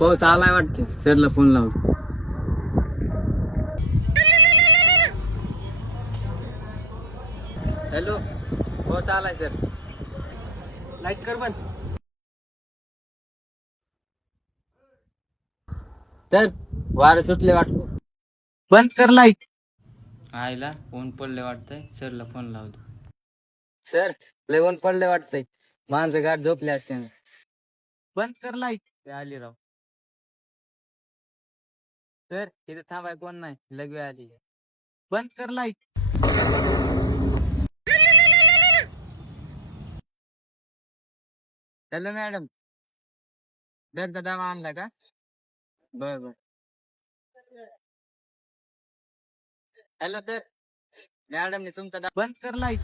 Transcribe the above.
पाऊस आलाय वाटतं, सरला फोन लावतो. हॅलो, पाऊस आलाय सर. लाईट कर बंद. तर वारं सुटले वाटतं, बंद कर लाईट. आईला ऊन पडले वाटतंय, सरला फोन लावतो. सर, लय ऊन पडले वाटतंय, माणसं गाठ झोपले असते. बंद कर लाईट. ते आली राव. सर इथे थांबाय कोण नाही, लगे आली. बंद कर लाईट. हॅलो मॅडम, दर्जा डबा आणला का? बर बर. हॅलो सर, मॅडमने तुमचा बंद कर लाईट.